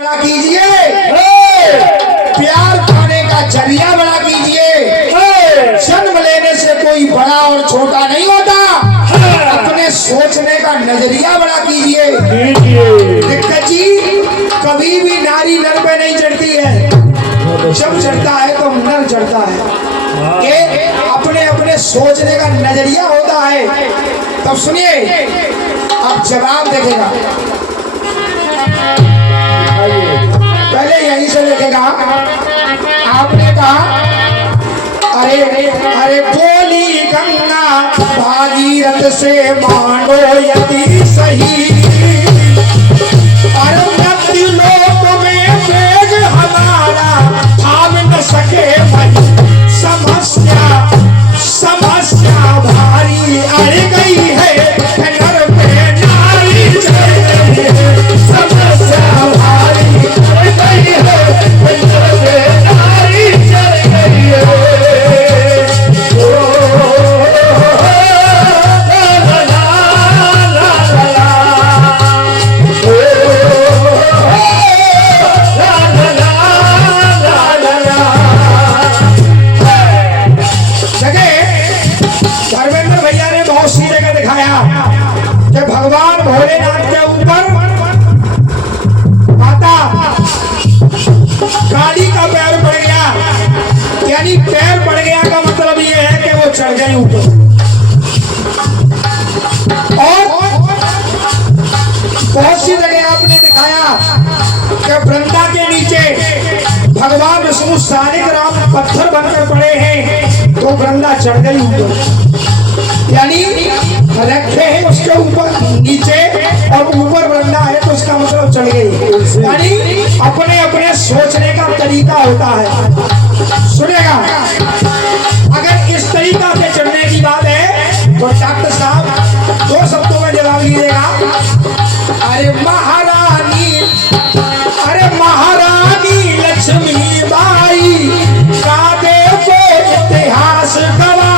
बड़ा कीजिए, प्यार पाने का जरिया बड़ा कीजिए। जन्म लेने से कोई बड़ा और छोटा नहीं होता, अपने सोचने का नजरिया बड़ा कीजिए। दिक्कत जी, कभी भी नारी नर पे नहीं चढ़ती है, जब चढ़ता है तो नर चढ़ता है। ये अपने अपने सोचने का नजरिया होता है। तब सुनिए, अब जवाब देखेगा, पहले यहीं से देखेगा। आपने कहा अरे अरे बोली गंगा भागीरथ से मानो यदि सही, अरे मृत्यु लोक में वेग हमारा थाम न सके भाई। समस्या समस्या भारी अड़ गई है, नर पे नारी चढ़ गई है। समस्या भारी अड़ गई है, नर पे नारी चढ़ गई है। भगवान भोलेनाथ के ऊपर माता काली का पैर पड़ गया, यानी पैर पड़ गया का मतलब ये है कि वो चढ़ गई ऊपर। और बहुत सी जगह आपने दिखाया कि वृंदा के नीचे भगवान विष्णु सानिक राम पत्थर बनकर पड़े हैं, तो वृंदा चढ़ गई ऊपर, यानी रखे हैं उसके ऊपर नीचे और ऊपर वृंदा है तो उसका मतलब चढ़ गई। यानी अपने अपने सोचने का तरीका होता है। सुनेगा, अगर इस तरीका से चढ़ने की बात है तो डॉक्टर साहब दो शब्दों में जवाब दीजिएगा। अरे महारानी, अरे महारानी लक्ष्मी बाई का देखो इतिहास गवा,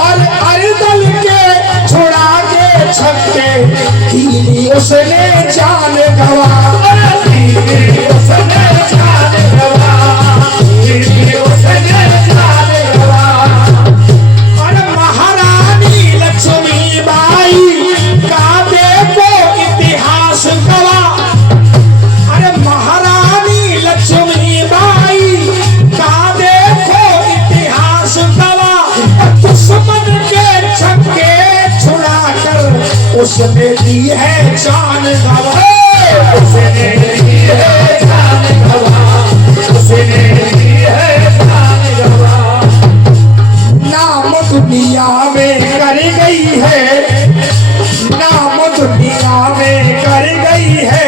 और अरदल के छुड़ा के छक्के उसने जान गवा। उसने जान गवा, उसने जान गवा। अरे महारानी लक्ष्मी बाई का देखो इतिहास गवा, अरे महारानी लक्ष्मी बाई का देखो इतिहास गवा। दुश्मन के छक्के छुड़ाकर उसने दी है जान गवा, उसने दी है जान गवा, उसने दी है जान गवा। नाम दुनिया में कर गई है, नाम दुनिया में कर गई है,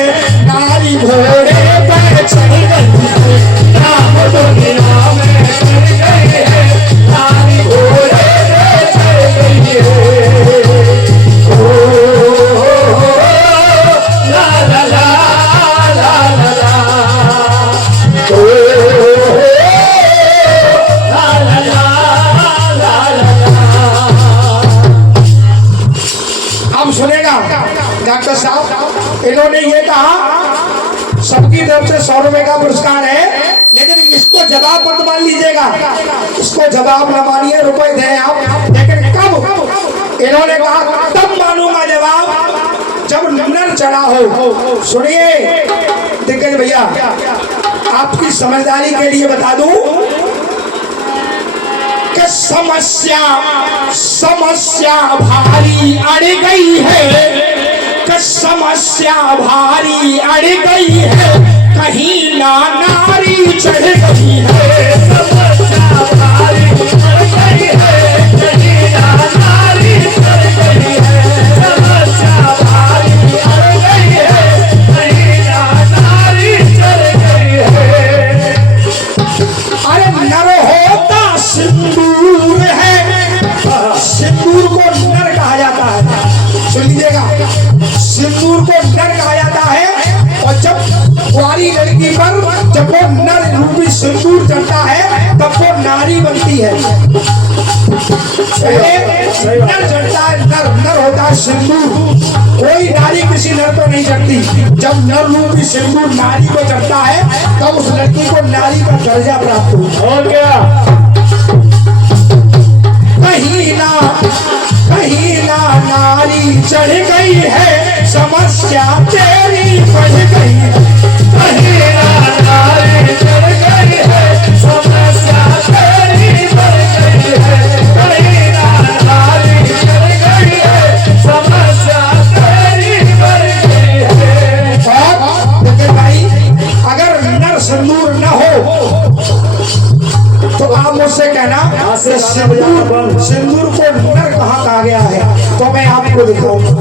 नारी घोड़े पे चढ़ गई है। नाम दुनिया में कर गई है, नारी घोड़े पे चढ़ गई है। ला ला ला ला ला ला, ला ला ला ला ला। अब सुनेगा डॉक्टर साहब, इन्होंने ये कहा सबकी तरफ से 100 रुपए का पुरस्कार है, लेकिन इसको जवाब मत मान लीजिएगा, इसको जवाब न मानिए, रुपए दें आप, लेकिन कब? इन्होंने कहा तब मानूंगा जवाब जब नर चढ़ा हो। सुनिए दिग्गज भैया, आपकी समझदारी के लिए बता दूं कि समस्या समस्या भारी अड़ गई है, कि समस्या भारी अड़ गई है, कहीं ना नारी चढ़ गई है। समस्या भारी अड़ गई है, कहीं ना नारी चढ़ गई है। समस्या भारी अड़ गई है, कहीं ना नारी चढ़ गई है। अरे नर होता सिंदूर है, सिंदूर को नर कहा जाता है। सुन लीजिएगा, सिंदूर को नर कहा जाता है, और जब कुंवारी लड़की पर जब वो नर रूपी सिंदूर चढ़ता है तब वो नारी बनती है। नर चढ़ता है, नर होता है सिंदूर। कोई नारी किसी नर पर नहीं चढ़ती। जब नर रूपी सिंदूर नारी को चढ़ता है तब उस लड़की को नारी का दर्जा प्राप्त होता है। और क्या कहीं ना नारी चढ़ गई है, समस्या तेरी बढ़ गई है। कहीं ना नारी चढ़ गई है, समस्या तेरी बढ़ गई है। कहीं ना नारी चढ़ गई है, समस्या तेरी बढ़ गई है। और देखिए भाई, अगर नर सिंदूर न हो तो आप मुझसे कहना सिंदूर को नर कहाँ कहा गया है, तो मैं आपको दिखाऊंगा।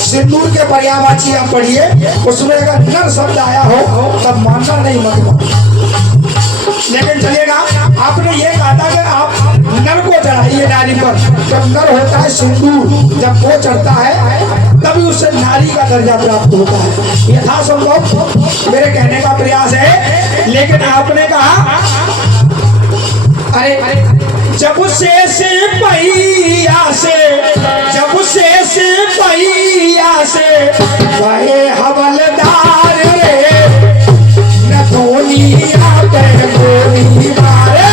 सिंदूर के पर्यायवाची आप पढ़िए, उसमें अगर नर शब्द आया हो तब मानना नहीं मानना। लेकिन चलिएगा, आपने ये कहा था कि आप नर को चढ़ाइए नारी पर। जब नर होता है सिंदूर, जब वो चढ़ता है तभी उससे नारी का दर्जा प्राप्त होता है। यथासंभव मेरे कहने का प्रयास है, लेकिन आपने कहा अरे जब से सिपहिया से वहे हवलदार रे, न दुनिया पे गोली मारे,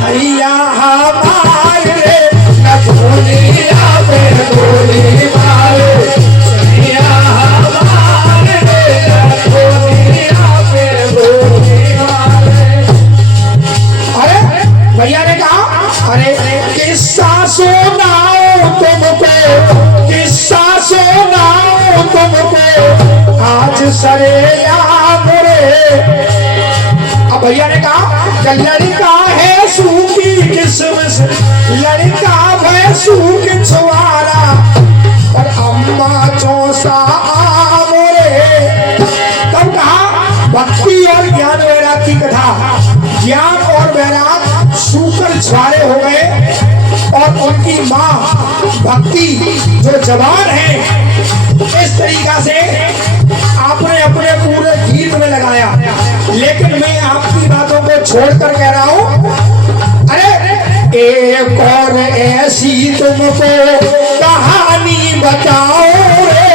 हैया हमार रे, न दुनिया पे गोली मारे, हैया हमार रे, न दुनिया पे गोली मारे। अरे भैया ने कहा अरे किस्सा सुनाओ तुमको, किस्सा सुनाओ तुमको आज सरेआम रे। अब भैया ने कहा लड़का है सूखी किस्मत, लड़का है सूखी छुआरा, और अम्मा चौसा आम रे। तब कहा भक्ति और ज्ञान वैराग की कथा। ज्ञान और वैराग सूकर छुआरे हो गए और उनकी माँ भक्ति जो जवान है, इस तरीका से आपने अपने पूरे गीत में लगाया। लेकिन मैं आपकी बातों को छोड़कर कह रहा हूं, अरे एक और ऐसी तुमको कहानी बताओ रे,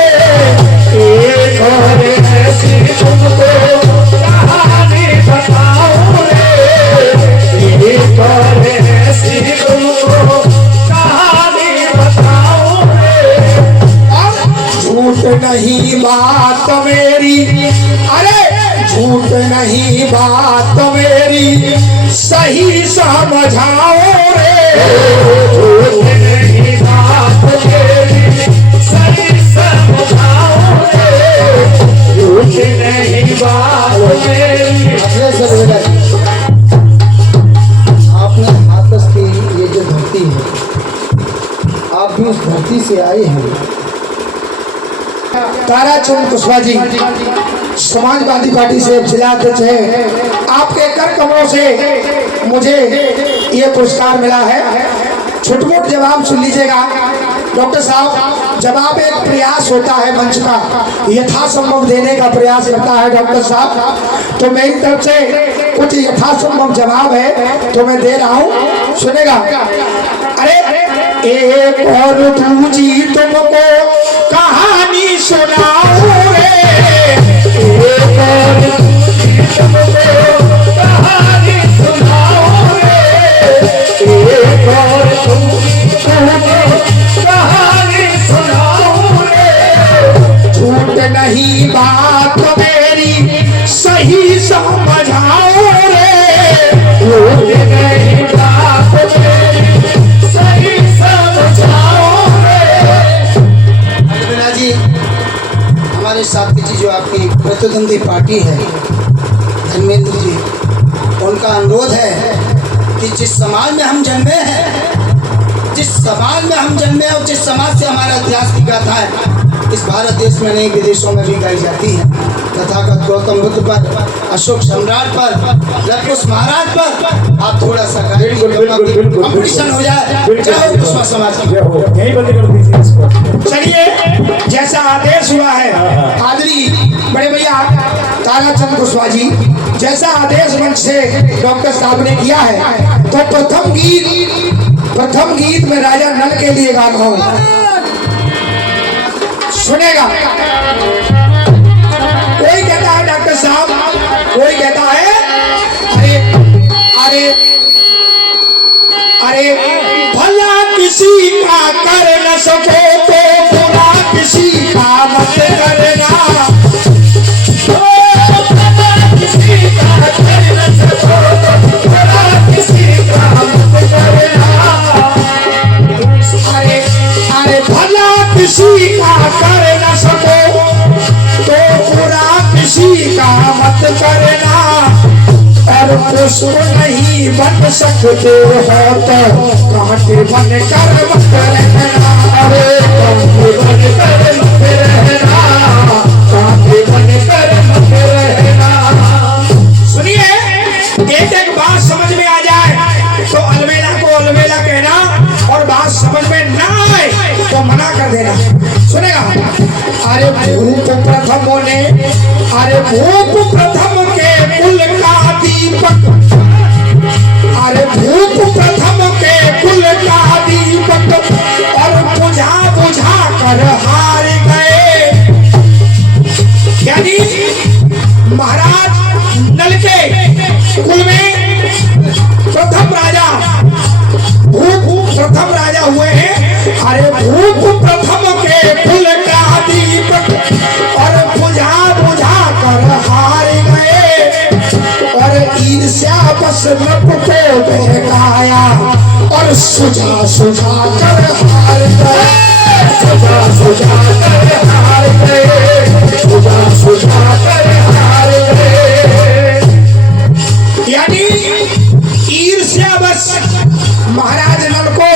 एक और ऐसी तुमको कहानी बताओ रे, एक और ऐसी तुमको कहानी बताओ रे। झूठ नहीं बात मेरी, अरे झूठ नहीं बात मेरी, सही समझाओ रे, झूठ नहीं बात मेरी, सही समझाओ रे, झूठ नहीं बात मेरी। आपने हाथस की ये जो धरती है, आप भी उस धरती से आए हैं। ताराचंद कुशवाहा जी समाजवादी पार्टी से जिला अध्यक्ष है। आपके कर कमरों से मुझे ये पुरस्कार मिला है। छोट-मोट जवाब सुन लीजिएगा डॉक्टर साहब। जवाब एक प्रयास होता है मंच का, यथासंभव देने का प्रयास करता है डॉक्टर साहब, तो मेरी तरफ से कुछ यथासंभव जवाब है तो मैं दे रहा हूँ, सुनेगा। अरे एक और दूजी तुमको कहानी सुनाओ रे, एक और दूजी तुमको कहानी सुनाओ रे, एक और दूजी तुमको कहानी सुनाओ रे। झूठ नहीं बात मेरी, सही समझाओ रे, झूठ नहीं बात मेरी, सही समझाओ रे। मीना जी, हमारे साथी जी जो आपकी प्रतिद्वंदी पार्टी है धर्मेंद्र जी, उनका अनुरोध है कि जिस समाज में हम जन्मे हैं, जिस समाज में हम जन्मे और जिस समाज से हमारा इतिहास की गाथा है, इस भारत देश में नहीं विदेशों में भी गाई जाती है। तथागत गौतम बुद्ध पर, अशोक सम्राट पर, लवकुश महाराज पर आप थोड़ा सा कंपटीशन हो जाए, चाहे दुश्मन समाज की। यही बंद कर दीजिए इसको। चलिए, जैसा आदेश हुआ है, आदरी बड़े भैया ताराचंद कुशवाहा जी, जैसा आदेश मंच से डॉक्टर साहब ने किया है, तो प्रथम गीत में राजा नल के लिए गा रहा हूं, सुनेगा। कोई कहता है डॉक्टर साहब, कोई कहता है अरे अरे अरे भला किसी का कर न सको तो बुरा किसी का मत करना। किसी का कर न सको तो बुरा किसी का मत करना। अरे अरे भला किसी का कर न सको तो बुरा किसी का मत करना। और पुष्प नहीं बन सकते हो तो कांटे बन कर मत रहना। अरे कांटे बन कर मत रहना, कांटे बन कर मत रहना। सुनिए, एक एक बात समझ में आ जाए तो अलवेला को अलवेला कहना, और बात समझ में ना आए तो मना कर देना। सुनेगा। अरे भूप प्रथमों ने, अरे भूप प्रथम के कुल का दीपक, अरे भूप प्रथम के कुल का दीपक, और बुझा बुझा कर हार गए। यानी महाराज नल के कुल में प्रथम राजा भूप प्रथम राजा हुए हैं। अरे भूप प्रथम के कुल का दीपक, और बुझा बुझा कर हार गए। और ईर्ष्या बस नभ को बहकाया, और सुझा सुझा कर हार गए। सुझा सुझा कर हार गए, सुझा सुझा कर हार गए। यानी ईर्ष्या बस महाराज नल को।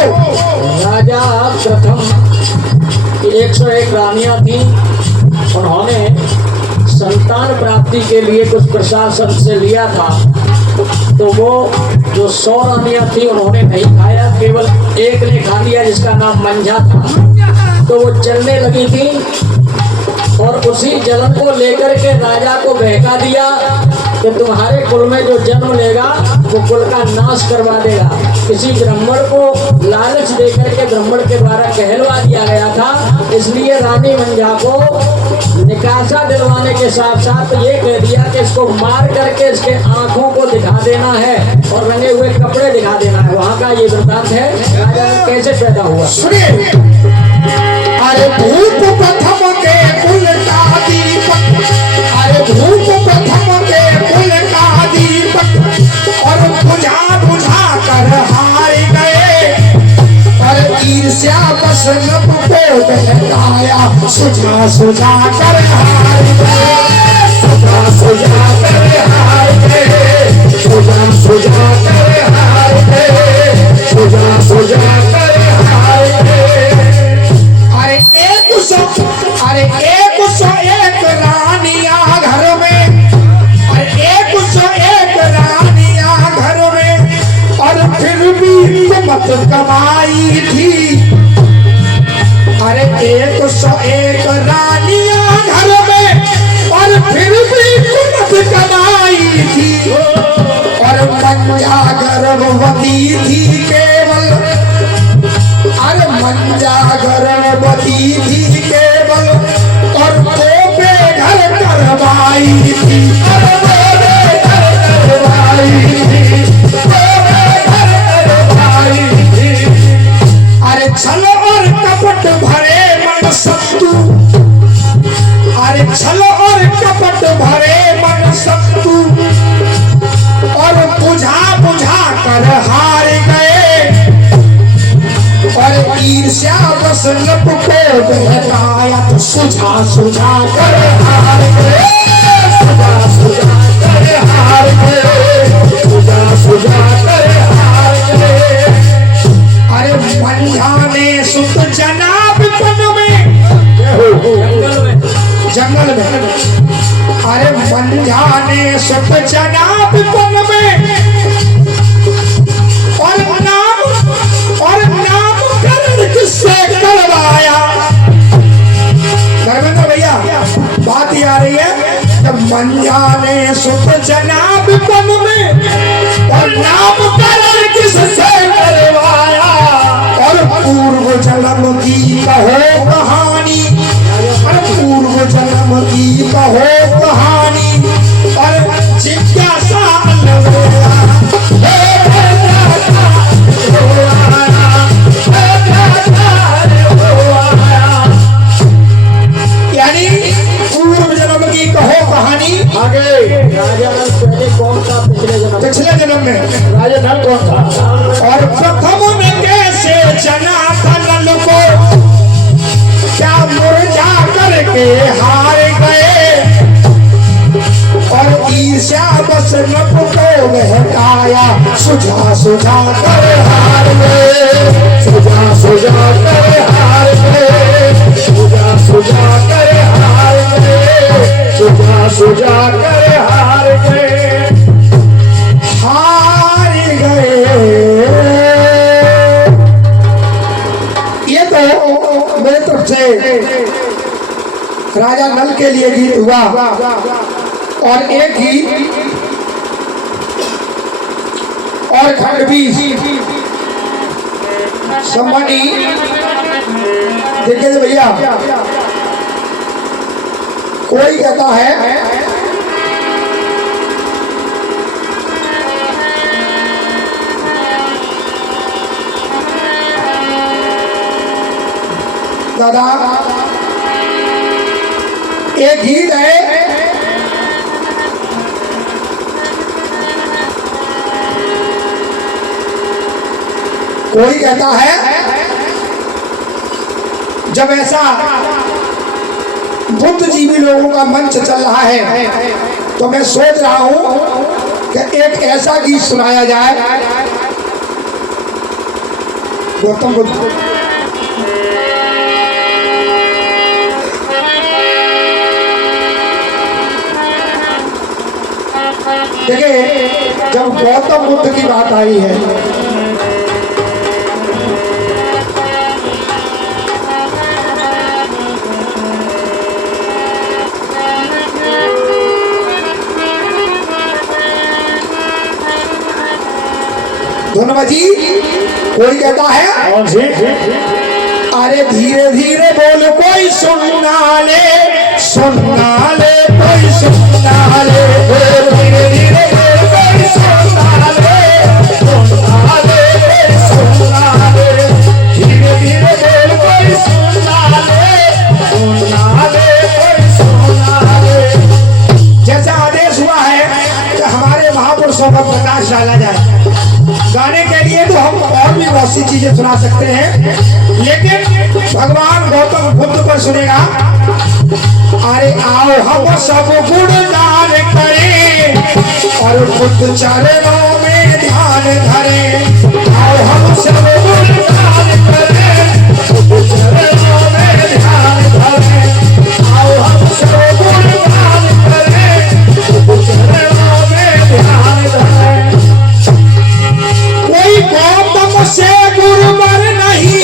राजा प्रथम 101 रानियां थी, उन्होंने संतान प्राप्ति के लिए कुछ प्रशासन से लिया था, तो वो जो 100 रानियां थी उन्होंने नहीं खाया, केवल एक ने खा लिया जिसका नाम मंझा था। तो वो चलने लगी थी और उसी जलन को लेकर के राजा को बहका दिया कि तुम्हारे कुल में जो जन्म लेगा वो कुल का नाश करवा देगा। किसी ब्राह्मण को लालच देकर के ब्राह्मण के द्वारा कहलवा दिया गया था, इसलिए रानी मंझा को निकासा दिलवाने के साथ साथ ये कह दिया कि इसको मार करके इसके आंखों को दिखा देना है और रंगे हुए कपड़े दिखा देना है। वहाँ का ये वृत्तांत है राजा कैसे पैदा हुआ। सुनिए। अरे भूप प्रथम के कुल का दीपक, अरे भूप प्रथम के कुल का दीपक, और बुझा बुझा कर हार गए। और ईर्ष्या बस नभ को बहकाया, सुझा सुझा कर हार गए। सुझा सुझा कर हार गए, सुझा सुझा कर हार गए, सुझा सुझा कर हार गए। अरे एक सौ एक रानियां घर में, अरे 101 रानियां घर में, और फिर भी कुमत कमाई थी। अरे 101 रानियां घर में, और फिर भी कुमत कमाई थी। और मंझा गर्भवती थी केवल, अरे मंझा गर्भवती थी केवल, और पोपे घर करवाई थी। अरे पोपे घर करवाई थी, पोपे घर करवाई थी। अरे छल और कपट भरे मन सत्तू, अरे छल और कपट भरे मन सत्तू, और बुझा बुझा कर हार गए। और ईर्ष्या बस नभ को बहकाया, तो सुझा सुझा कर हार गए। सुझा सुझा कर हार गए, सुझा सुझा कर हार गए। अरे मंझा ने सुत जनाब पन में, जंगल में, अरे मंझा ने सुत जनाब पन में, और नामकरण किससे करवाया। धर्मेंद्र भैया बात ही आ रही है, जब मंजा ने सुत जनाब तन में और नामकरण किससे करवाया और पूर्व जन्म की कहो कहानी और पूर्व जन्म की कहो कहानी और जिज्ञासा यानी पूर्व जन्म की कहो कहानी। आगे राजा नल पहले कौन था? पिछले जन्म में राजा नल कौन था? और प्रथम में कैसे जना था नल को क्या मुरझा करके हार गए और ईर्ष्या बस नभ को बहकाया सुझा सुझा कर हार गए सुजा सुजा कर हार गए, सुजा सुजा कर हार गए, सुजा सुजा कर हार गए, हार गए। ये तो मेरे तरफ से राजा नल के लिए गीत हुआ और एक गीत और खंडवी सम्मानी देखिए भैया, कोई कहता है दादा एक गीत है कोई कहता है जब ऐसा बुद्धिजीवी लोगों का मंच चल रहा है तो मैं सोच रहा हूं कि एक ऐसा गीत सुनाया जाए गौतम बुद्ध। देखिए जब गौतम बुद्ध की बात आई है धन्यवाद जी, कोई कहता है कौन सी? अरे धीरे धीरे बोल कोई सुनना ले कोई सुनना ले धीरे धीरे बोल कोई सुनना ले, सुनना ले, सुनना ले, धीरे धीरे बोल कोई सुनना ले, सुनना ले, कोई सुनना ले। जैसा आदेश हुआ है कि हमारे महापुरुषों का प्रकाश डाला जाए। गाने के लिए तो हम और भी बहुत सी चीजें सुना सकते हैं, लेकिन भगवान गौतम बुद्ध पर सुनेगा। अरे आओ हम सब गुणगान करें और बुद्ध चरणों में ध्यान धरें। आओ हम सब गुणगान करें, बुद्ध चरणों में ध्यान धरें, आओ हम सब गुणगान करें, बुद्ध चरणों में ध्यान धरें। कोई गौतम से गुरुवर नहीं,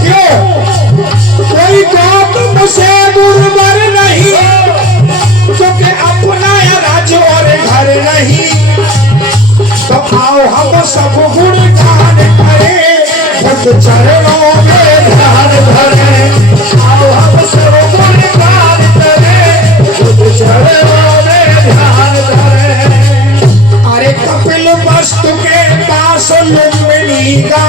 क्यों? कोई गौतम से गुरुवर नहीं, क्योंकि अपना राज्य और घर नहीं। तो आओ हम सब गुणगान करें, बुद्ध चरणों में ध्यान धरें। आओ हम सब गुणगान करें, बुद्ध चरणों में ध्यान धरें। अरे कपिल वस्तु के पास लुम्बिनी का,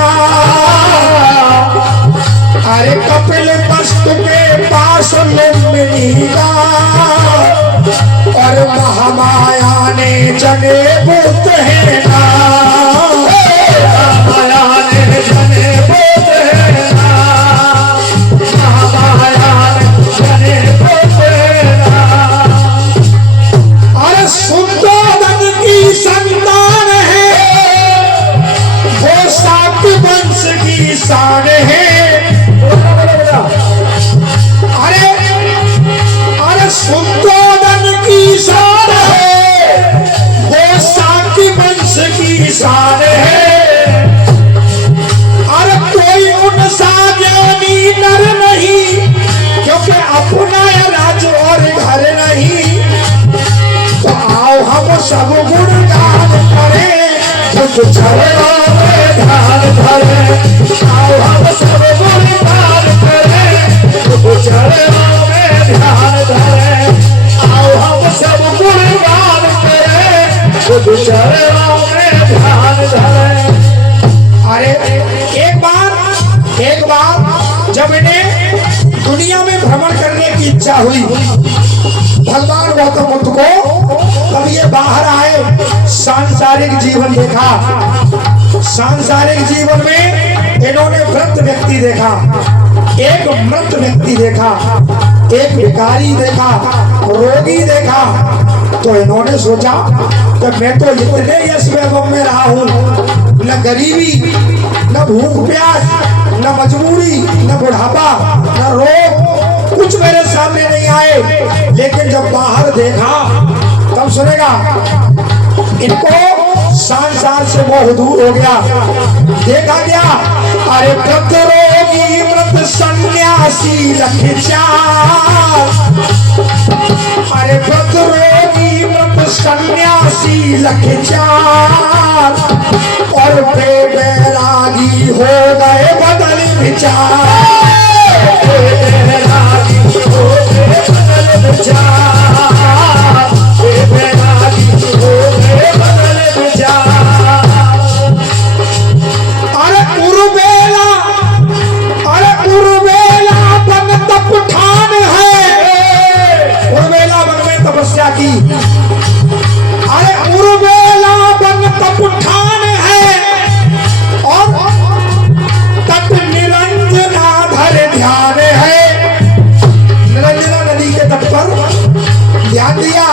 अरे कपिल वस्तु के पास लुम्बिनी का और महामाया ने जने भूत है ना, महामाया ने जने भूत है ना, महामाया ने जने भूत है ना। अरे सुंदोदन की संतान है, वो सात वंश की शान है। अरे अरे सुंदोदन की शान है, वो सात वंश की शान सब गुणगान करे, कुछ चरणों में ध्यान धरे, आओ हम सब गुणगान करें, कुछ चरणों में ध्यान धरे, आओ हम सब गुणगान करें, कुछ चरणों में ध्यान धरे। अरे एक बार जब इन्हें दुनिया में भ्रमण करने की इच्छा हुई, भगवान गौतम बुद्ध को, तब ये बाहर आए, सांसारिक जीवन देखा। सांसारिक जीवन में इन्होंने वृद्ध व्यक्ति देखा, एक मृत व्यक्ति देखा, एक भिखारी देखा, रोगी देखा। तो इन्होंने सोचा कि मैं तो इतने यश वैभव में रहा हूँ, न गरीबी, न भूख प्यास, न मजबूरी, न बुढ़ापा, न रोग, कुछ मेरे सामने नहीं आए। लेकिन जब बाहर देखा तब सुनेगा, इनको संसार से मोह दूर हो गया। देखा गया, अरे वृद्ध रोगी मृत सन्यासी लख चार, अरे वृद्ध रोगी मृत सन्यासी लख चार, और बेबैरागी हो गए बदल विचार, बेबैरागी हो गए बदल विचार, बेबैरागी हो गए बदल विचार। अरे उर्वेला बन तप ठान है, उर्वेला बन में तपस्या की। अरे उर्वेला बन तप ठान है, और तट निरंजना धर ध्यान है। निरंजना नदी के तट पर ध्यान दिया,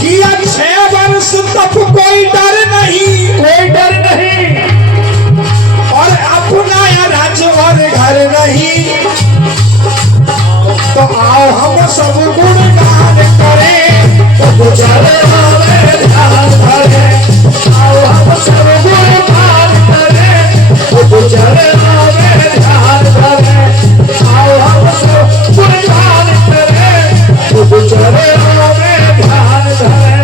किया 6 वर्ष तप, कोई डर नहीं, कोई डर नहीं, और अपनाया राज्य और घर नहीं। तो आओ हम सब गुणगान करें, तो चरणों में ध्यान धरे, आओ हम सब गुणगान करें, तो चरणों में ध्यान धरे, आओ हम सब गुणगान करें, तो चरणों में ध्यान धरे।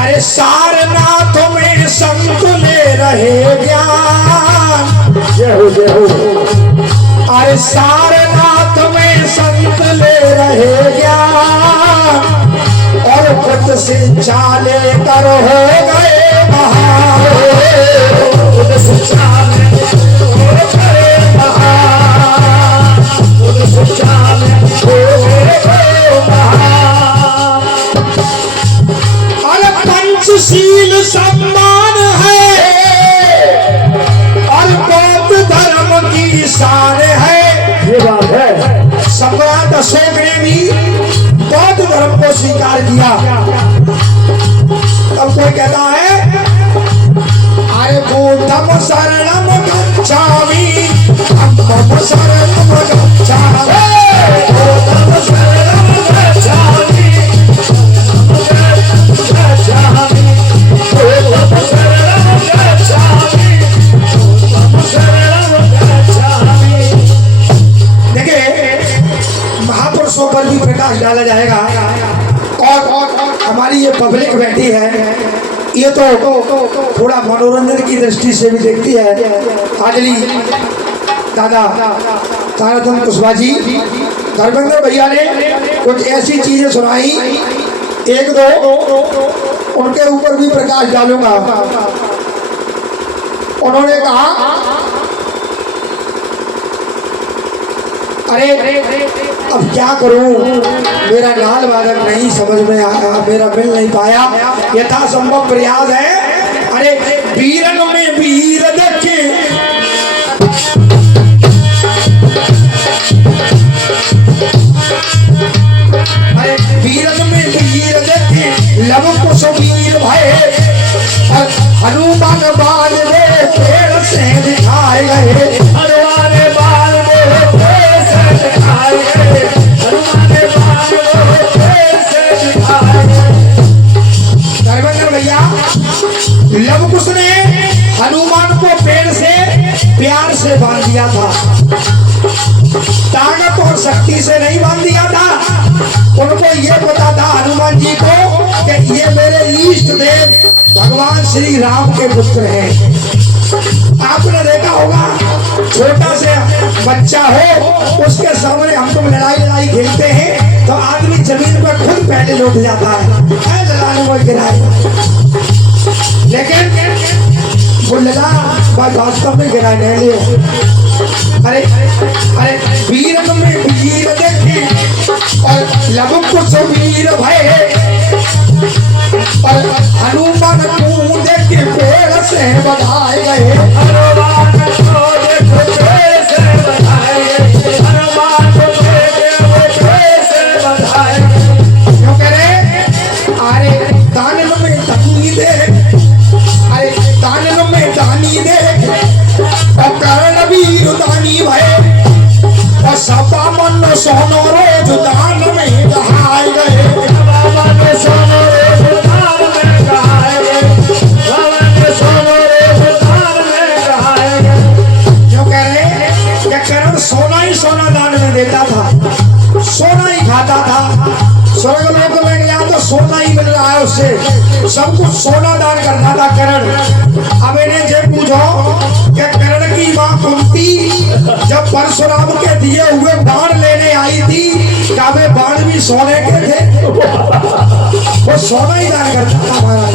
अरे सारनाथ में संत ले रहे ज्ञान, जय हो जय हो। अरे सारनाथ में संत ले रहे ज्ञान, और खुद से चाले कर हो गए महान, खुद से चाले हो गए महान, खुद से चाले हो गए महान। अरे पंचशील सम्मान है, और बौद्ध धर्म की शान है। ये बात है, सम्राट अशोक ने भी बौद्ध धर्म को स्वीकार किया। तब कोई कहता है, अरे बुद्धम शरणम गच्छामि, धम्मम शरणम गच्छामि, बुद्धम शरणम गच्छामि, गच्छामि, बुद्धम शरणम गच्छामि, बुद्धम शरणम गच्छामि। देखिए, महापुरुषों पर भी प्रकाश डाला जाएगा। और हमारी ये पब्लिक बैठी है, ये तो थोड़ा मनोरंजन की दृष्टि से भी देखती है। आजली दादा ताराचंद कुशवाहा जी, धर्मेंद्र भैया ने कुछ ऐसी चीजें सुनाई, एक दो उनके ऊपर भी प्रकाश डालूंगा। उन्होंने कहा, अरे अब क्या करूं, मेरा नाल वादक नहीं समझ में आया, मेरा मिल नहीं पाया, यथासंभव प्रयास है। अरे वीरन में वीर देखे, अरे वीरन में वीर देखे, लव कुश वीर भय, हनुमान बाण दे पेड़ से दिखाए गए, हनुमान बाण दे पेड़ से दिखाए गए, हनुमान बाण दे पेड़ से दिखाए गए। धर्मेंद्र भैया, लव कुश ने हनुमान को पेड़ से प्यार से बांध दिया था। ताकत और शक्ति से नहीं बांध दिया था, उनको ये पता था हनुमान जी को कि ये मेरे इष्ट देव भगवान श्री राम के पुत्र हैं। आपने देखा होगा छोटा से बच्चा हो उसके सामने हम तुम लड़ाई खेलते हैं तो आदमी जमीन पर खुद पहले लौट जाता है, लड़ाने को गिराए, लेकिन वो लगा वास्तव में गिरा नहीं लियो। अरे अरे वीर में वीर देखे और लबुक कुछ वीर भय और हनुमान को देखे पेड़ से बधाए गए, हनुमान को देखो पेड़ से बधाए गए, हनुमान को देखो पेड़ से बधाए गए। क्यों कह रहे? अरे दानव में दानी दे, अरे दानव में दानी दे और कर्ण वीर दानी भय और सपा मन सोनो रोज दान में दहाए गए, मन सोनो रोज दान में गहाए गए, मन सोनो रोज दान में गहाए गए। क्यों कह रहे कि कर्ण सोना ही सोना दान में देता था, सोना ही खाता था, स्वर्ग लोक में गया तो सोना ही मिल रहा है उससे, सब कुछ सोना दान करता था कर्ण। अब इन्हें जे पूछो कि कर्ण की मां कुंती जब परशुराम के दिए हुए बाण लेने आई थी, क्या वे बाण भी सोने के थे? वो सोना ही दान करता था महाराज।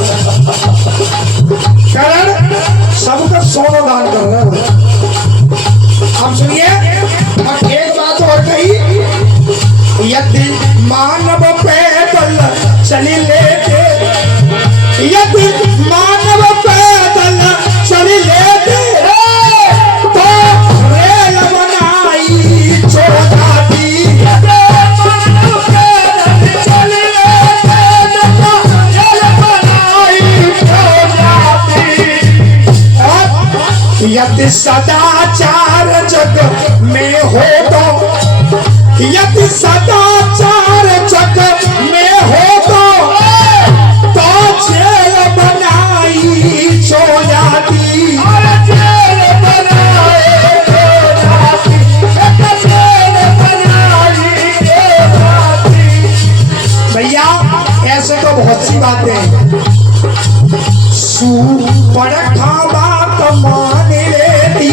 कर्ण सबको सोना दान कर रहा है। अब सुनिए, और एक बात और कही, यदि मानव पैदल चली लेते, यदि मानव पैदल चली लेते तो रेल बनाई चौधाती, मानव पैदल चली लेते तो रेल बनाई चौधाती। और यदि सदाचार जग में हो तो, यदि सदाचार जग में हो तो जेल बनाई चौधाती, जेल बनाए चौधाती, जेल बनाई चौधाती। भैया ऐसे तो बहुत सी बातें हैं, सुपर बात मान लेती,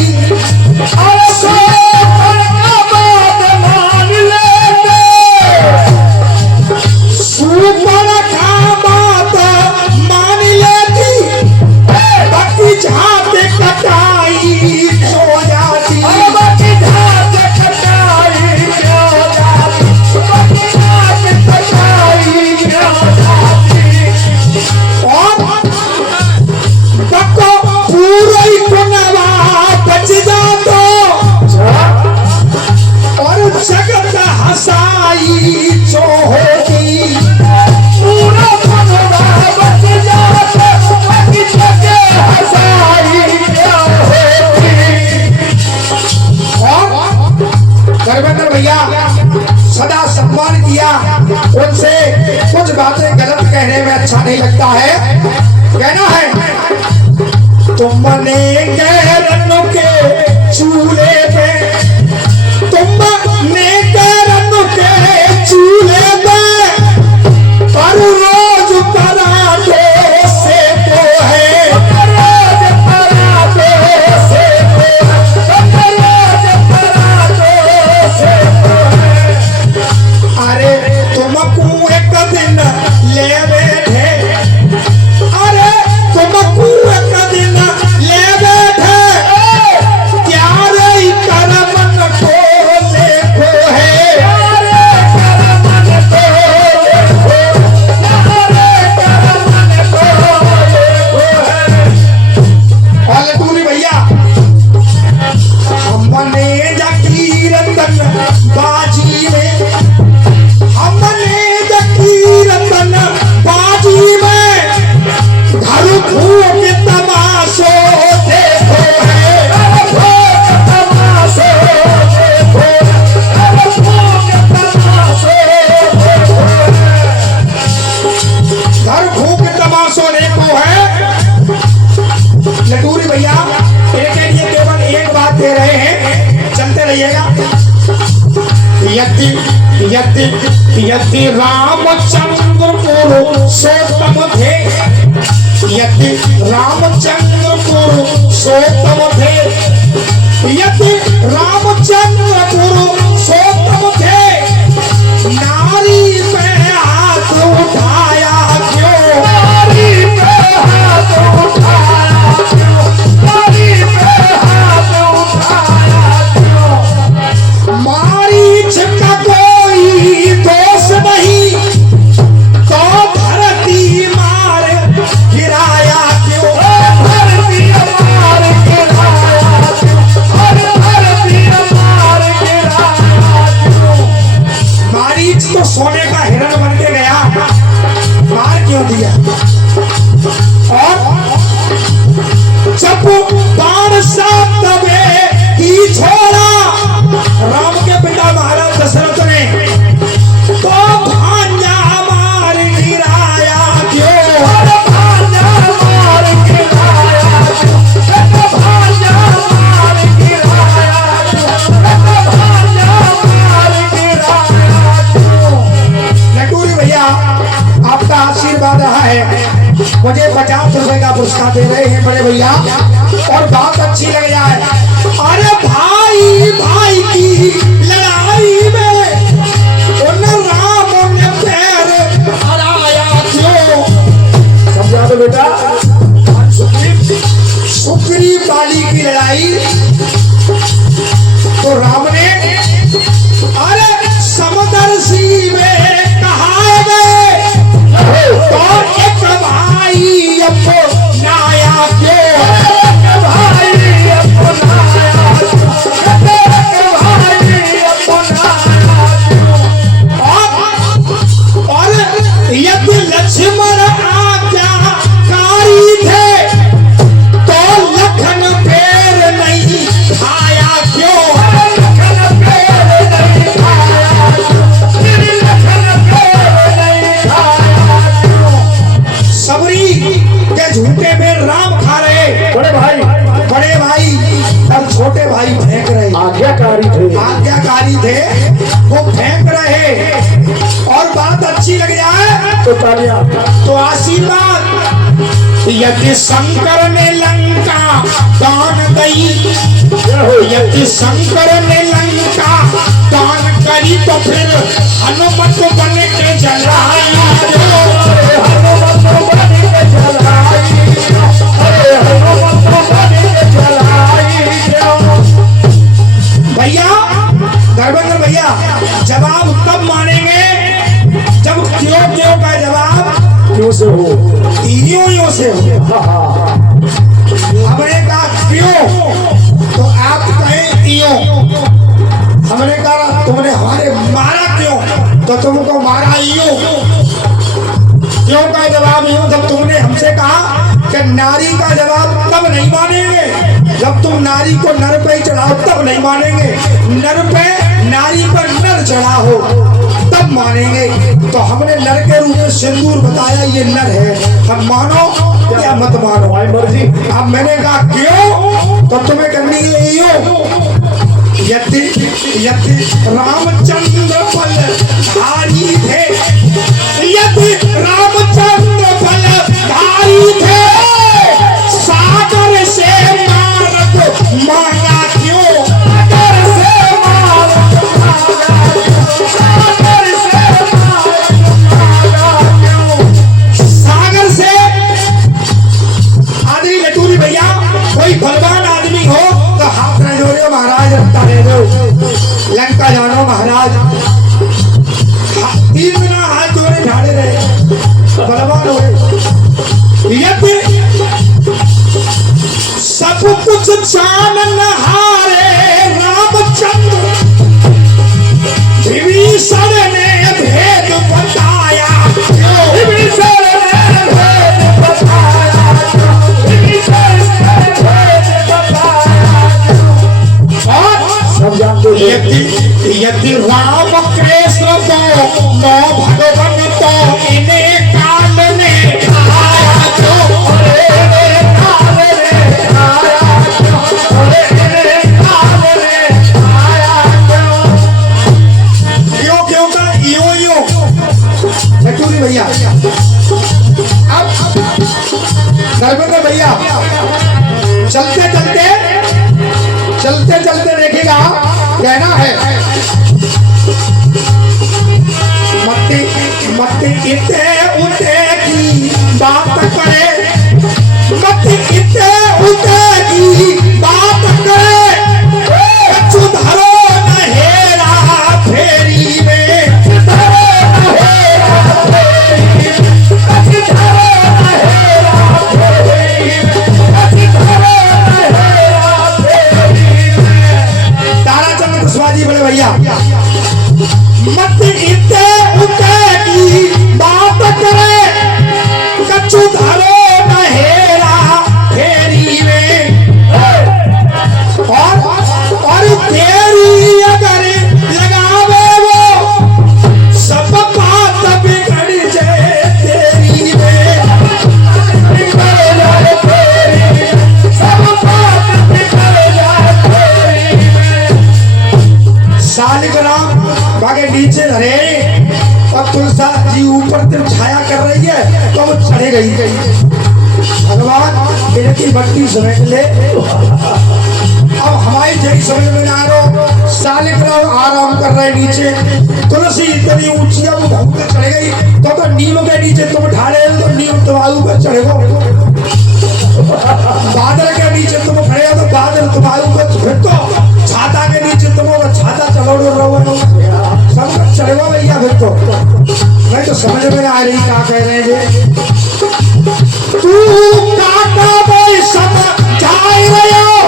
अरे सो बात मान लेते, सुपर बात मान लेती, बाकी झाप कटाई सो जाती, अरे बाकी घाट कटाई चौधाती, बाकी घाट कटाई चौधाती। और बको पूरा ही पुनवा बच जातो और जगत हसाई जो होती, पूरा बनवा बच जाता, बाकी जगह हसाई क्या होती। और धर्मेंद्र भैया सदा सम्मान किया, उनसे कुछ बातें गलत कहने में अच्छा नहीं लगता है। कहना है तुमने गैरन के चूल्हे पे, तुमने गैरन के चूल्हे पे पर रोज पराठे से तो है, रोज पराठे से रोज पराठे से अरे तुमको एक दिन ले बैठे, अरे तुमको एक दिन ले बैठे, प्यारे करमन को देखो है, करमन को देखो, करमन को देखो है। और लटूरी भैया हमने जकीरतन बाजी में, हमने जकीरतन यदि यदि यदि रामचंद्र पुरुषोत्तम थे, यदि रामचंद्र पुरुषोत्तम थे, यदि रामचंद्र पुरुषोत्तम थे, नारी पे हाथ उठाया क्यों? नारी पे हाथ उठाया क्यों? नारी पे हाथ उठाया क्यों? मारीच का कोई दोष नहीं, तो धरती मार गिराया क्यों? धरती मार गिराया क्यों? अरे धरती मार गिराया क्यों? मारीच तो सोने का हिरण बन के गया, मार क्यों दिया? और जब बाण सा तबे की छोड़ा राम के पिता महाराज दशरथ ने, तो भांजा मार गिराया क्यों? अरे भांजा मार गिराया क्यों? अरे भांजा मार गिराया क्यों? अरे भांजा मार गिराया क्यों? लटूरी भैया आपका आशीर्वाद रहा है, मुझे 50 रुपए का पुरस्कार दे रहे हैं बड़े भैया, और बात अच्छी लग जाए। अरे भाई भाई की लड़ाई में उन राम ने पैर हराया क्यों? समझा दो बेटा। सुग्रीव वाली की लड़ाई तो राम ने अरे समदर्शी में कहा गए, तो एक भाई अपनाया क्यों? भाई अपनाया क्यों? एक भाई अपनाया क्यों? और यदि लक्ष्मण आज्ञाकारी थे, तो लखन पैर नहीं खाया क्यों? लखन पैर नहीं खाया क्यों? लखन पैर नहीं खाया क्यों? सबरी के झूठे में राम खा रहे, बड़े भाई बड़े भाई और छोटे भाई फेंक रहे, आज्ञाकारी थे। आज्ञाकारी थे, वो फेंक रहे। और बात अच्छी लग जाए तो तालियां। तो आशीर्वाद। यदि शंकर ने लंका दान दी, यदि शंकर ने लंका दान करी, तो फिर हनुमत बन के जलाई क्यों? हनुमत बन के जलाई क्यों? अरे हनुमत बन के जलाई क्यों? भैया धर्मेंद्र भैया, जवाब तब मानेंगे जब क्यों क्यों का जवाब क्यों से हो? यूं से हो। हमने कहा क्यों, तो आप कहें यूं। हमने कहा तुमने हमारे मारा क्यों, तो तुमको मारा यूं। क्यों का जवाब यूं, जब तुमने हमसे कहा कि नारी का जवाब तब नहीं मानेंगे जब तुम नारी को नर पे ही चढ़ाओ, तब नहीं मानेंगे। नर पे नारी पर नर चढ़ा हो तब मानेंगे। तो हमने नर के रूप में सिंदूर बताया, ये नर है, हम मानो या मत मानो, हमारी मर्जी। अब मैंने कहा क्यों, तो तुम्हें करनी है यूं। यदि यदि रामचंद्र फल धारी थे, यदि रामचंद्र फल धारी थे, सागर से मारत मांगा क्यों? सागर से मारत मांगा क्यों? सागर से मारत मांगा क्यों? सागर से आदमी लटूरी भैया, कोई बलवान आदमी हो तो हाथ न जोड़ो महाराज, रखता दे दो, लंका जानो महाराज। 3 दिन हाथ जोड़े झाड़े रहे, बलवान हो। यदि सब कुछ जानन हारे रामचंद्र, विभीषण ने भेद बताया क्यों? विभीषण ने भेद बताया क्यों? विभीषण ने भेद बताया क्यों? और सब जानते हैं। यदि राम कृष्ण को भगवान तो इन्हें काल ने खाया क्यों? अरे काल ने खाया क्यों? अरे काल ने खाया क्यों? चलते चलते देखेगा कहना है मत्ती मत्ती इते उते की बात करे, मत्ती इते उते की बात करे, कछु धरो न हेरा फेरी में, ताराचंद कुशवाहा बड़े भैया मत इते उते की बात करे, कछु धरो न हेरा फेरी में, और तेरी अगर लगावे वो सब बात बिगड़ जाए तेरी में, शालिग्राम बागे नीचे धरे और तुलसा जी ऊपर तिल छाया कर रही है तो वो चढ़े गई। भगवान इनकी भक्ति समेट ले। अब हमारी जय समझ में ना आ रहा, शालिग्राम आराम कर रहे नीचे, तुलसी इतनी ऊंची अब ऊपर चढ़ गई तो नीम के नीचे तुम ढाले तो नीम तुम्हारे ऊपर चढ़ेगा, बादल के नीचे तुम खड़े हो तो बादल तुम्हारे ऊपर, फिर तो छाता के नीचे तुम छाता चलो रहो सब चढ़ेगा भैया, फिर तो मैं तो समझ में आ रही क्या कह रहे हैं। तू काका भाई सब जाए रहे हो,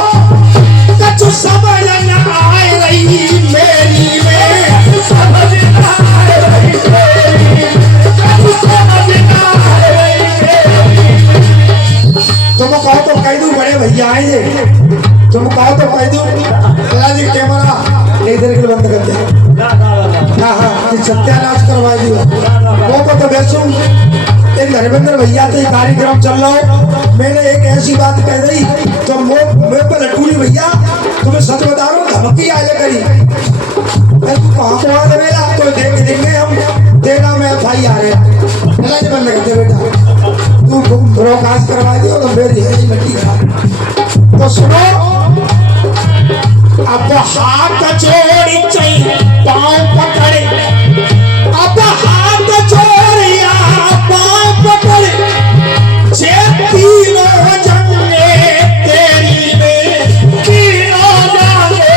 कछु समझ न आए रही मेरी में, समझ न आए रही मेरी, कछु समझ न आए रही मेरी। तुम कहो तो कह दूं बड़े भैया आएंगे, तुम कहो तो कह दूं जी कैमरा नहीं देर के बंद कर दे। हाँ सत्यानाश करवा दियो वो तो बेसू एक धर्मेंद्र भैया तो कार्यक्रम चल रहा हो, मैंने एक ऐसी बात कह दी तो मैं पर लटूरी भैया तुम्हें सच बता रहा हूँ धमकी आले करी, कहाँ कहाँ देवेला तो देख देंगे हम देना में FIR है बंद कर दे बेटा, तू ब्रॉडकास्ट करवा दियो तो मेरी है मट्टी खराब। तो सुनो अब हाथ जोड़ी चाहिए पाँव पकड़े, अब हाथ जोड़िया पाँव पकड़े, जे तीनों जंगे तेरी में, तीनों जंगे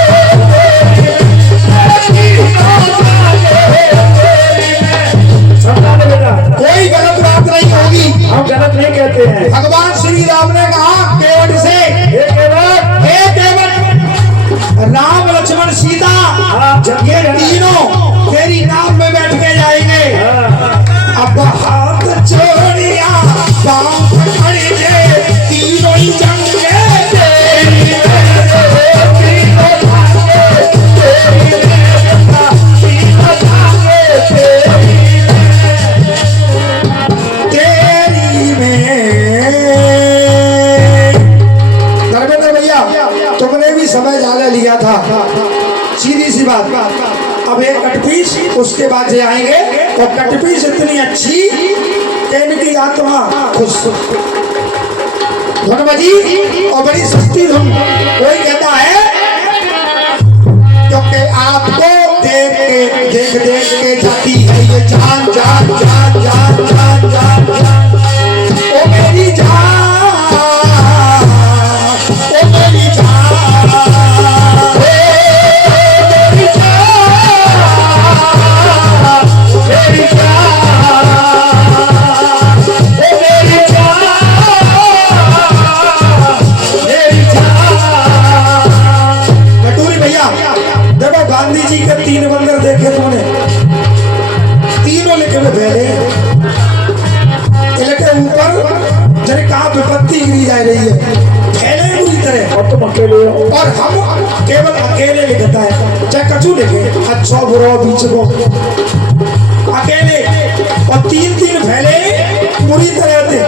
कोई गलत बात नहीं होगी, हम गलत नहीं कहते हैं। भगवान श्री राम ने कहा केवट से हे केवट राम लक्ष्मण सीता ये तीनों तेरी नाम में बैठ के जाएंगे। अब हाथ जोड़िया पाँव पकड़ के तीनों ही जंगे तेरी में। धर्मेंद्र भैया तुमने भी समय ज्यादा लिया था, सीधी सी बात। अब एक कटपीस उसके बाद से आएंगे और कटपीस इतनी अच्छी कि इनकी आत्मा खुश धुन बजी और बड़ी सस्ती धुन। कोई कहता है क्योंकि आपको देख के जाती है ये जान जान जान जान जान जान जान, ओ मेरी जान, ओ मेरी जान, गांधी जी के 3 बंदर देखे तुमने, तीनों लिखे हुए पहले इनके ऊपर जरे कहा विपत्ति गिरी जा रही है फैले पूरी तरह, और तुम अकेले हो और हम केवल अकेले लिखता है, चाहे कछु लिखे अच्छा बुरा बीच को अकेले, और 3 फैले पूरी तरह थे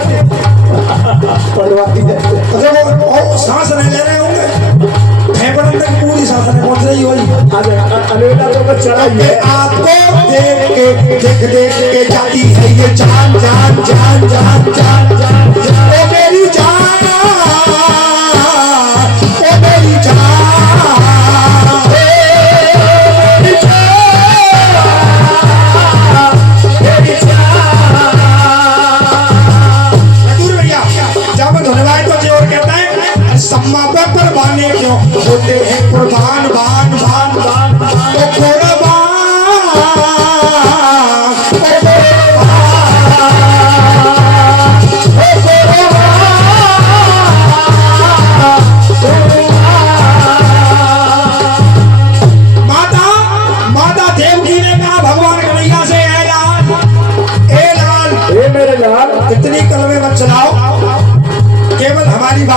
और सांस नहीं ले रहे होंगे, फेफड़ों तक पूरी सांस नहीं पहुंच रही होगी। आपको देख के जाती है ये जान जान जान जान जान जान, ओ मेरी जान, ओ मेरी जान,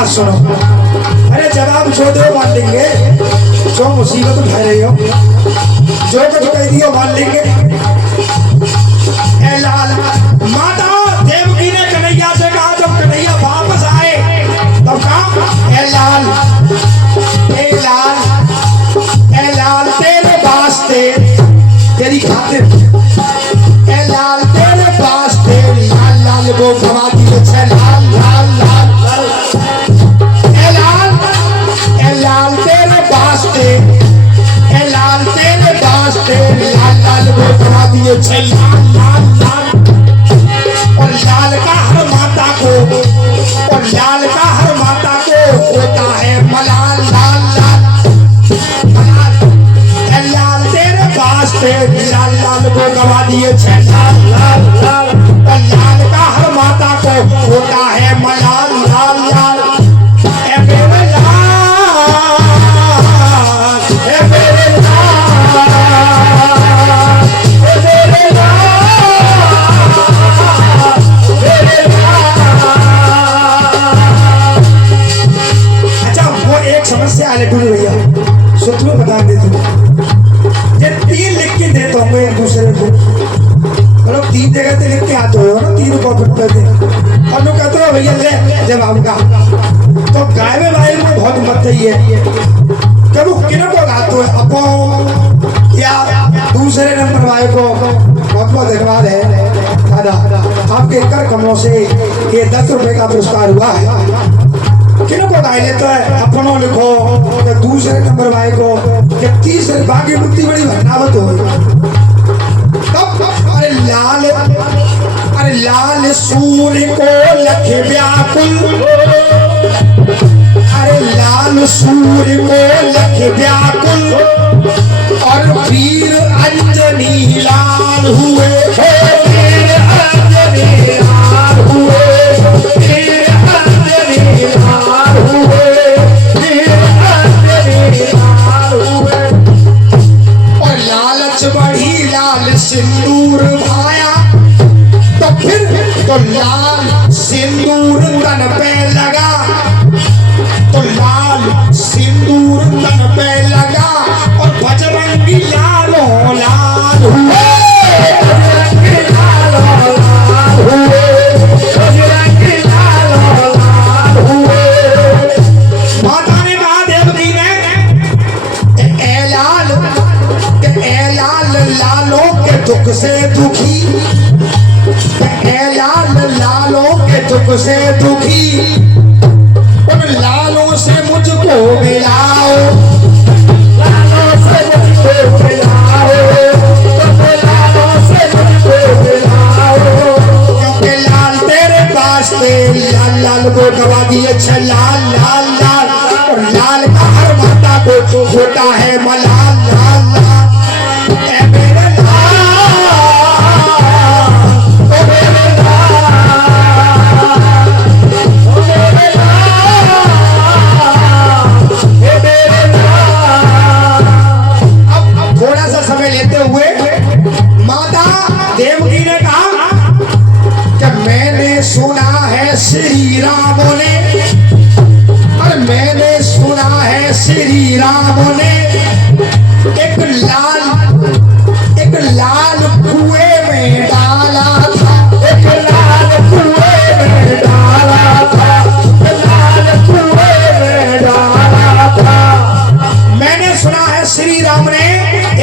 बात सुनो। अरे जवाब जो दो मान लेंगे, जो मुसीबत उठा रहे हो, जो कुछ कह दियो मान लेंगे। ए लाल, माता देवकी ने कन्हैया से कहा जब कन्हैया वापस आए तब कहा ए लाल, ए लाल, ए लाल तेरे वास्ते तेरी खातिर, ए लाल तेरे वास्ते लाल लाल वो गवा दिए छे लाल लाल लाल लाल। ए लाल तेरे वास्ते, ए लाल तेरे वास्ते लाल लाल वो गवा दिए छे लाल लाल लाल। और लाल का हर माता को, और लाल का हर माता को होता है मलाल लाल लाल मलाल। ए लाल तेरे वास्ते लाल लाल वो गवा दिए छे लाल लाल लाल। और लाल का हर माता को होता है मलाल लाल लाल। ए मेरे लाल, ए मेरे लाल, ए मेरे लाल, मेरे लाल। अच्छा वो एक समस्या आने टूट भैया, सो तुम्हें बता देती हूँ। ये 3 लिख के देता हूँ एक दूसरे को, मतलब 3 जगह से लिख के आते हो ना, 3 कॉपी करते और लोग कहते हो भैया ले जब आपका तो गायबे भाई में बहुत मत है जब वो किन को गाते हो अपो या दूसरे नंबर भाई को बहुत बहुत धन्यवाद है दादा, आपके कर कमरों से ये 10 रुपए का पुरस्कार हुआ है। किन को गाय लेते है अपनों लिखो या दूसरे नंबर भाई को या तीसरे बाकी मुक्ति बड़ी भरनावत हो। अरे लाल, अरे लाल सूर्य को लख व्याकुल, अरे लाल सूर्य को लख व्याकुल और वीर अंजनी लाल हुए, वीर अंजनी लाल हुए, वीर अंजनी लाल हुए, वीर अंजनी लाल हुए। और लालच बढ़ी लाल सिंदूर भाया तो फिर तो लाल सिंदूर तन पे लगा, तो लाल सिंदूर तन पे लगा और बजरंगी लालो लाल हुए, बजरंगी लालो लाल हुए, बजरंगी लालो लाल हुए। माता ने कहा देवकी ने ए लाल, ए लाल लालों के दुख से दुखी, ए लाल लालों के दुख से दुखी, उन लालों से मुझको मिलाओ, लालों से मुझको मिलाओ, लालों से मुझको मिलाओ। क्योंकि लाल तेरे वास्ते लाल लाल को गवा दिए छे लाल लाल लाल। और लाल का हर माता को होता है मलाल लाल लाल। ए मेरे श्री राम ने, और मैंने सुना है श्री राम ने एक लाल कुएं में डाला था, एक लाल कुएं में डाला था, लाल कुएं में डाला था। मैंने सुना है श्री राम ने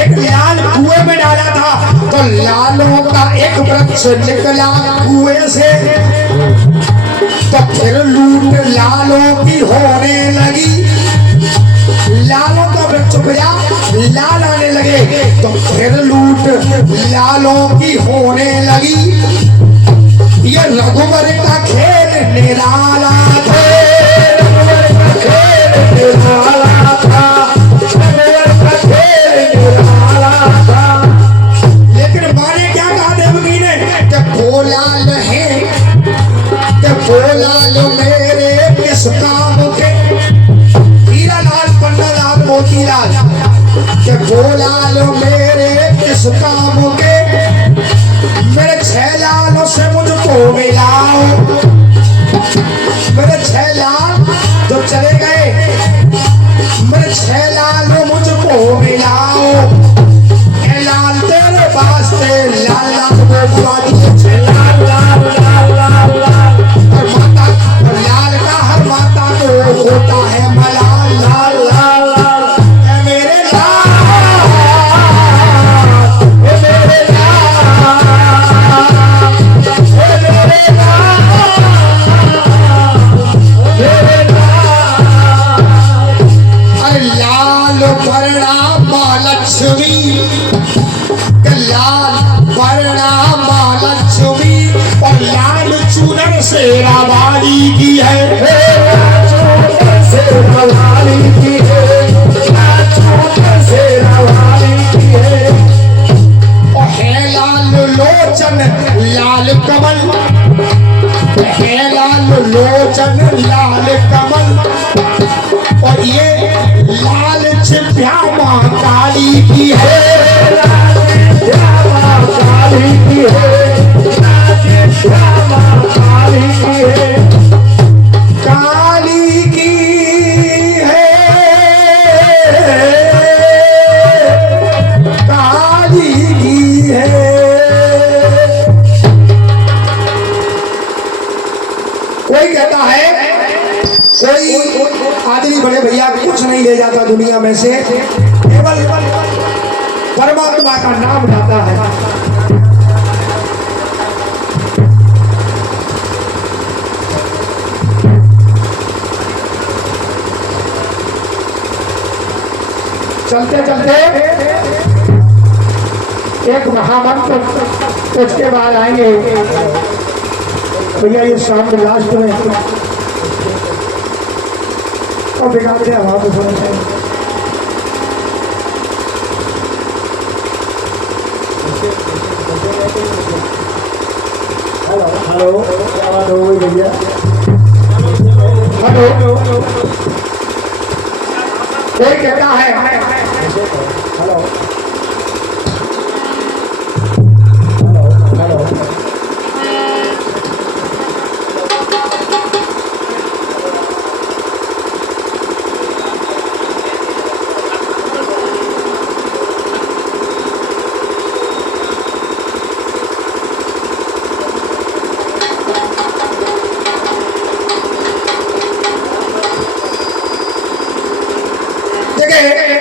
एक लाल कुएं में डाला था। तो लालों का एक वृक्ष निकला कुएं से, तो फिर लूट लालों की होने लगी, लालों का वृक्ष गया लाल आने लगे, तो फिर लूट लालों की होने लगी। ये रघुवर का खेल निराला था, रघुवर का खेल निराला था, रघुवर का खेल निराला था। लेकिन माने क्या कहा देवकी ने कि बोलाल है, कि बोलाल मेरे किस काम के, हीरा लाल पंडा लाल मोती लाल, कि बोलाल मेरे किस काम के, मेरे 6 लालों से मुझको मिलाओ, मेरे 6 लाल वास्ते लाल लाल वो दबा दिए लाल लाल लाल लाल लाल। हर माता लाल का हर माता को होता है मलाल लाल लाल लाल। ए मेरे लाल, ए मेरे लाल, ए मेरे लाल, मेरे लाल। अरे लाल वर्णा माँ लक्ष्मी, लाल वर्णा माँ लक्ष्मी और लाल चूनर से रावाली की है, चूनर से रावाली की है, चूनर से रावाली की है। और है लाल लोचन लाल कमल, है लाल लोचन लाल कमल और ये लाल छिप्या माँ काली की है, काली की है, काली की है, काली की है, काली की है। कोई कहता है कोई आदमी बड़े भैया कुछ नहीं ले जाता दुनिया में से, केवल परमात्मा का नाम लाता है। चलते चलते एक महामंत्र, उसके बाद आएंगे भैया ये शाम में लास्ट में और बिगाड़ते हैं वहां पर। हेलो क्या बात हो गई भैया? हेलो कोई कहता है हेलो हेलो हेलो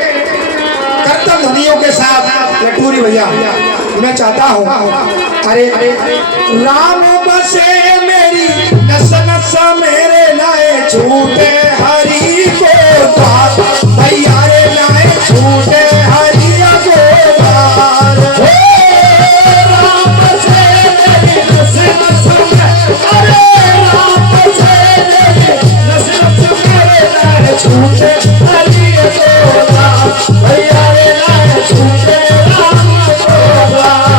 कर्तव्य ध्वनियों के साथ लटूरी भैया मैं चाहता हूँ, अरे राम बसे मेरी नस नस मेरे लाए छूटे हरि को द्वार, भैया रे लाए छूटे हरि को द्वार। राम बसे मेरी नस नस में, अरे राम बसे मेरी नस नस मेरे लाए छूटे हरि को द्वार, भैया रे लाए छूटे राम को द्वार।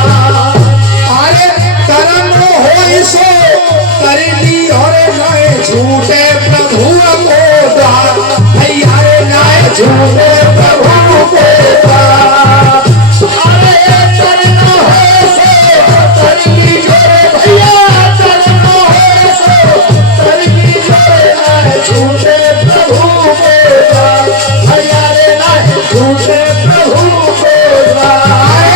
अरे करम होई सो कर ली और लाए छूटे प्रभु को द्वार, भैया रे लाए छूटे प्रभु को द्वार। अरे करम हो सो कर ली जोरे भैया, करम हो सो कर ली जोरे लाए छूटे प्रभु को द्वार, भैया रे लाए छूटे प्रभु को द्वार।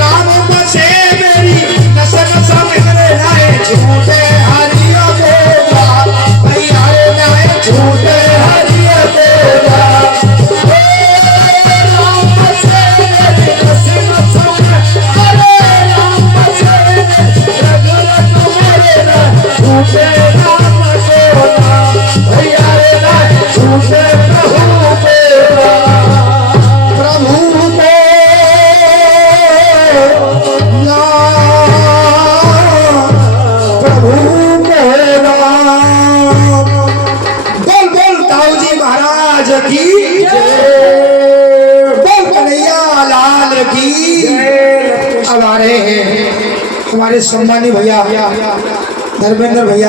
राम बसे मेरी नस नस मेरे लाए छूटे हरि को द्वार, भैया रे लाए छूटे हरि को द्वार। राम बसे मेरी नस नस में, अरे राम बसे रग रग मेरे लाए छूटे राम को द्वार, भैया रे लाए छूटे प्रभु को द्वार। प्रभु को प्रभु के नाम। बोल बोल ताऊजी महाराज की जय, बोल कन्हैया लाल की जय। अब आ रहे हैं हमारे सम्मानी भैया धर्मेंद्र भैया।